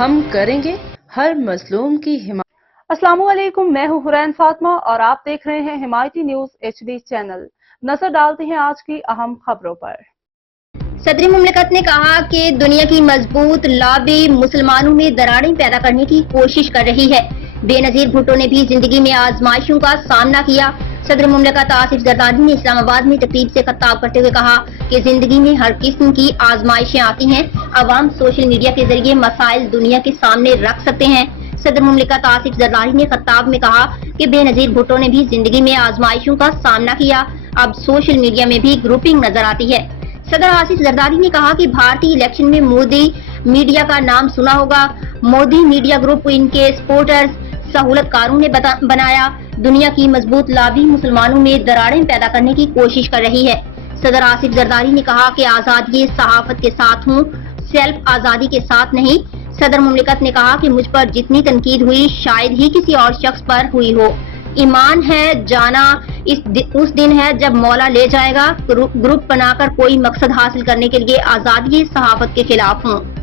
ہم کریں گے ہر مظلوم کی حمایت۔ السلام علیکم، میں ہوں حرین فاطمہ اور آپ دیکھ رہے ہیں حمایتی نیوز HD چینل۔ نظر ڈالتے ہیں آج کی اہم خبروں پر۔ صدر مملکت نے کہا کہ دنیا کی مضبوط لابی مسلمانوں میں دراڑیں پیدا کرنے کی کوشش کر رہی ہے۔ بے نظیر بھٹو نے بھی زندگی میں آزمائشوں کا سامنا کیا۔ صدر مملکت آصف زرداری نے اسلام آباد میں تقریب سے خطاب کرتے ہوئے کہا کہ زندگی میں ہر قسم کی آزمائشیں آتی ہیں، عوام سوشل میڈیا کے ذریعے مسائل دنیا کے سامنے رکھ سکتے ہیں۔ صدر مملکت آصف زرداری نے خطاب میں کہا کہ بے نظیر بھٹو نے بھی زندگی میں آزمائشوں کا سامنا کیا، اب سوشل میڈیا میں بھی گروپنگ نظر آتی ہے۔ صدر آصف زرداری نے کہا کہ بھارتی الیکشن میں مودی میڈیا کا نام سنا ہوگا، مودی میڈیا گروپ ان کے سپورٹرز سہولت کاروں نے بنایا۔ دنیا کی مضبوط لابی مسلمانوں میں دراڑیں پیدا کرنے کی کوشش کر رہی ہے۔ صدر آصف زرداری نے کہا کہ آزادی صحافت کے ساتھ ہوں، سیلف آزادی کے ساتھ نہیں۔ صدر مملکت نے کہا کہ مجھ پر جتنی تنقید ہوئی شاید ہی کسی اور شخص پر ہوئی ہو۔ ایمان ہے جانا اس دن ہے جب مولا لے جائے گا۔ گروپ بنا کر کوئی مقصد حاصل کرنے کے لیے آزادی صحافت کے خلاف ہوں۔